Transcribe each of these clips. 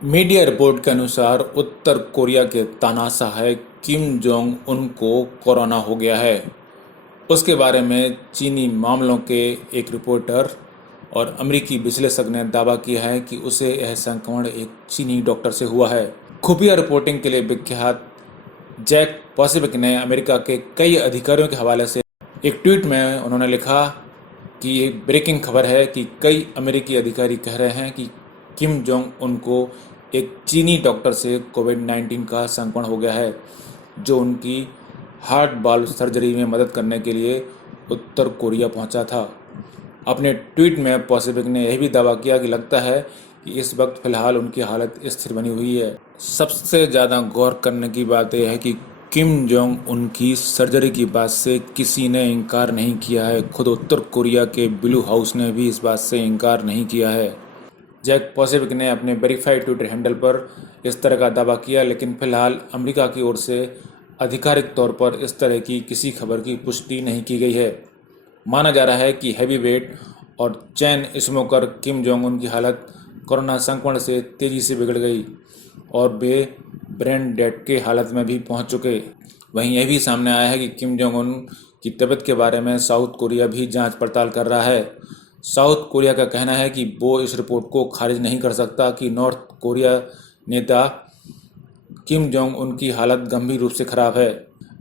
Media report के अनुसार उत्तर Korea के तानाशाह किम जोंग उन को कोरोना हो गया है। उसके बारे में चीनी मामलों के एक रिपोर्टर और अमेरिकी विश्लेषक ने दावा किया है कि उसे यह संक्रमण एक चीनी डॉक्टर से हुआ है। खुफिया रिपोर्टिंग के लिए विख्यात जैक पॉसिफिक ने अमेरिका के कई अधिकारियों के हवाले से एक ट्वीट में उन्होंने लिखा कि ये ब्रेकिंग खबर है कि कई अमेरिकी अधिकारी कह रहे हैं कि किम जोंग उन को एक चीनी डॉक्टर से कोविड-19 का संक्रमण हो गया है, जो उनकी हार्ट वाल्व सर्जरी में मदद करने के लिए उत्तर कोरिया पहुंचा था। अपने ट्वीट में पैसिफिक ने यह भी दावा किया कि लगता है कि इस वक्त फिलहाल उनकी हालत स्थिर बनी हुई है। सबसे ज़्यादा गौर करने की बात यह है कि किम जोंग उनकी सर्जरी की बात से किसी ने इनकार नहीं किया है। खुद उत्तर कोरिया के ब्लू हाउस ने भी इस बात से इनकार नहीं किया है। जैक पॉसिफिक ने अपने वेरीफाइड ट्विटर हैंडल पर इस तरह का दावा किया, लेकिन फिलहाल अमेरिका की ओर से आधिकारिक तौर पर इस तरह की किसी खबर की पुष्टि नहीं की गई है। माना जा रहा है कि हैवीवेट और चैन स्मोकर किम जोंग उन की हालत कोरोना संक्रमण से तेज़ी से बिगड़ गई और वे ब्रेन डेड के हालत में भी पहुंच चुके। वहीं यह भी सामने आया है कि किम जोंग उन की तबीयत के बारे में साउथ कोरिया भी जांच पड़ताल कर रहा है। साउथ कोरिया का कहना है कि वो इस रिपोर्ट को खारिज नहीं कर सकता कि नॉर्थ कोरिया नेता किम जोंग उन की हालत गंभीर रूप से खराब है।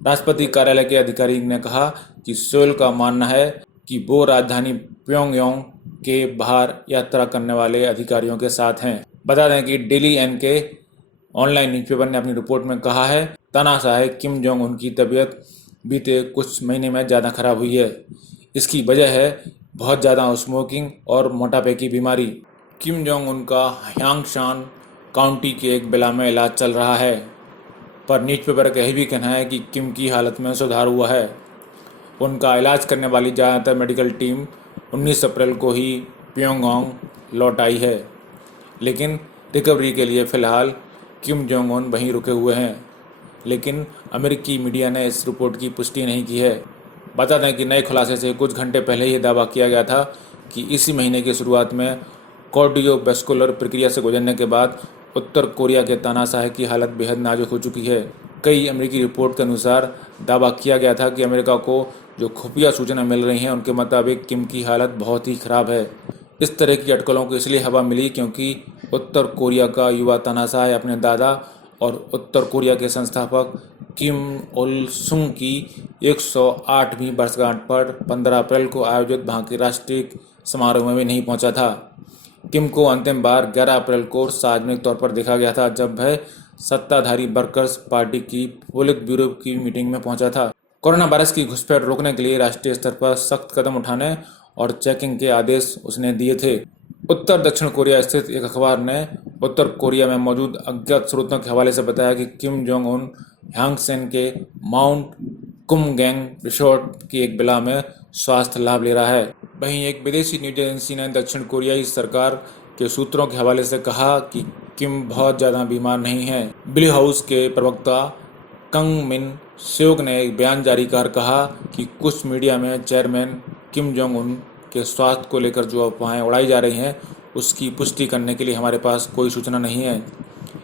राष्ट्रपति कार्यालय के अधिकारी ने कहा कि सोल का मानना है कि वो राजधानी प्योंगयांग के बाहर यात्रा करने वाले अधिकारियों के साथ हैं। बता दें कि डेली एनके ऑनलाइन न्यूज़पेपर ने अपनी रिपोर्ट में कहा है तानाशाह किम जोंग उन की तबीयत बीते कुछ महीने में ज़्यादा खराब हुई है। इसकी वजह है बहुत ज़्यादा स्मोकिंग और मोटापे की बीमारी। किम जोंग उन का ह्यांगशान काउंटी के एक विला में इलाज चल रहा है, पर न्यूज़पेपर का यह भी कहना है कि किम की हालत में सुधार हुआ है। उनका इलाज करने वाली ज़्यादातर मेडिकल टीम 19 अप्रैल को ही प्योंगयांग लौट आई है, लेकिन रिकवरी के लिए फ़िलहाल किम जोंग उन वहीं रुके हुए हैं। लेकिन अमेरिकी मीडिया ने इस रिपोर्ट की पुष्टि नहीं की है। बता दें कि नए खुलासे से कुछ घंटे पहले ही दावा किया गया था कि इसी महीने की शुरुआत में कार्डियोवैस्कुलर प्रक्रिया से गुजरने के बाद उत्तर कोरिया के तानाशाह की हालत बेहद नाजुक हो चुकी है। कई अमेरिकी रिपोर्ट के अनुसार दावा किया गया था कि अमेरिका को जो खुफिया सूचना मिल रही हैं उनके मुताबिक किम की हालत बहुत ही खराब है। इस तरह की अटकलों को इसलिए हवा मिली क्योंकि उत्तर कोरिया का युवा तानाशाह अपने दादा और उत्तर कोरिया के संस्थापक किम उल सुंग की 108वीं वर्षगांठ पर 15 अप्रैल को आयोजित वहाँ के राष्ट्रीय समारोह में भी नहीं पहुंचा था। किम को अंतिम बार 11 अप्रैल को सार्वजनिक तौर पर देखा गया था, जब वह सत्ताधारी वर्कर्स पार्टी की पोलित ब्यूरो की मीटिंग में पहुंचा था। कोरोना वायरस की घुसपैठ रोकने के लिए राष्ट्रीय स्तर पर सख्त कदम उठाने और चेकिंग के आदेश उसने दिए थे। उत्तर दक्षिण कोरिया स्थित एक अखबार ने उत्तर कोरिया में मौजूद अज्ञात स्रोतों के हवाले से बताया कि किम जोंग उन ह्यांगसेन के माउंट कुमगैंग रिसोर्ट की एक विला में स्वास्थ्य लाभ ले रहा है। वहीं एक विदेशी न्यूज एजेंसी ने दक्षिण कोरियाई सरकार के सूत्रों के हवाले से कहा कि किम बहुत ज़्यादा बीमार नहीं है। ब्लू हाउस के प्रवक्ता कंग मिन स्योक ने एक बयान जारी कर कहा कि कुछ मीडिया में चेयरमैन किम जोंग उन के स्वास्थ्य को लेकर जो अफवाहें उड़ाई जा रही हैं उसकी पुष्टि करने के लिए हमारे पास कोई सूचना नहीं है।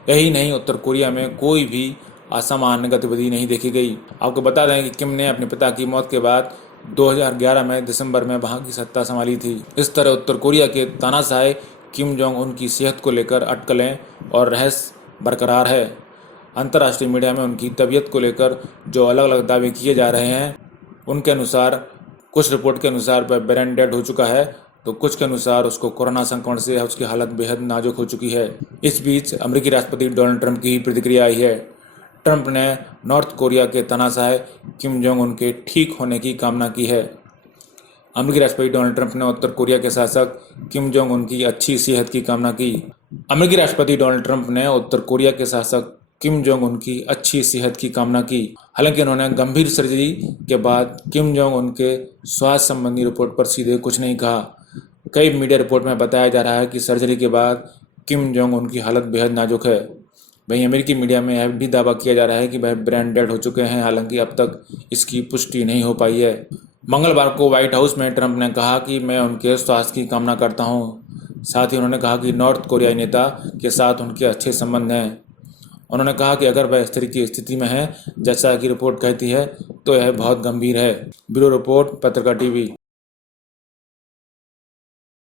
यही नहीं, उत्तर कोरिया में कोई भी असामान्य गतिविधि नहीं देखी गई। आपको बता दें कि किम ने अपने पिता की मौत के बाद 2011 में दिसंबर में वहां की सत्ता संभाली थी। इस तरह उत्तर कोरिया के तानाशाह किम जोंग उन की सेहत को लेकर अटकलें और रहस्य बरकरार है। अंतर्राष्ट्रीय मीडिया में उनकी तबीयत को लेकर जो अलग अलग दावे किए जा रहे हैं, उनके अनुसार कुछ रिपोर्ट के अनुसार वह ब्रेन डेड हो चुका है, तो कुछ के अनुसार उसको कोरोना संक्रमण से उसकी हालत बेहद नाजुक हो चुकी है। इस बीच अमेरिकी राष्ट्रपति डोनाल्ड ट्रंप की प्रतिक्रिया आई है। ट्रंप ने नॉर्थ कोरिया के तानाशाह किम जोंग उन के ठीक होने की कामना की है। अमेरिकी राष्ट्रपति डोनाल्ड ट्रंप ने उत्तर कोरिया के शासक किम जोंग उन की अच्छी सेहत की कामना की। अमेरिकी राष्ट्रपति डोनाल्ड ट्रंप ने उत्तर कोरिया के शासक किम जोंग उन की अच्छी सेहत की कामना की। हालांकि उन्होंने गंभीर सर्जरी के बाद किम जोंग उन के स्वास्थ्य संबंधी रिपोर्ट पर सीधे कुछ नहीं कहा। कई मीडिया रिपोर्ट में बताया जा रहा है कि सर्जरी के बाद किम जोंग उन की हालत बेहद नाजुक है। वहीं अमेरिकी मीडिया में यह भी दावा किया जा रहा है कि वह ब्रेन डेड हो चुके हैं, हालांकि अब तक इसकी पुष्टि नहीं हो पाई है। मंगलवार को व्हाइट हाउस में ट्रंप ने कहा कि मैं उनके स्वास्थ्य की कामना करता हूं। साथ ही उन्होंने कहा कि नॉर्थ कोरियाई नेता के साथ उनके अच्छे संबंध हैं। उन्होंने कहा कि अगर वह इस तरह की स्थिति में है जैसा कि रिपोर्ट कहती है तो यह बहुत गंभीर है। ब्यूरो रिपोर्ट, पत्रकार टीवी।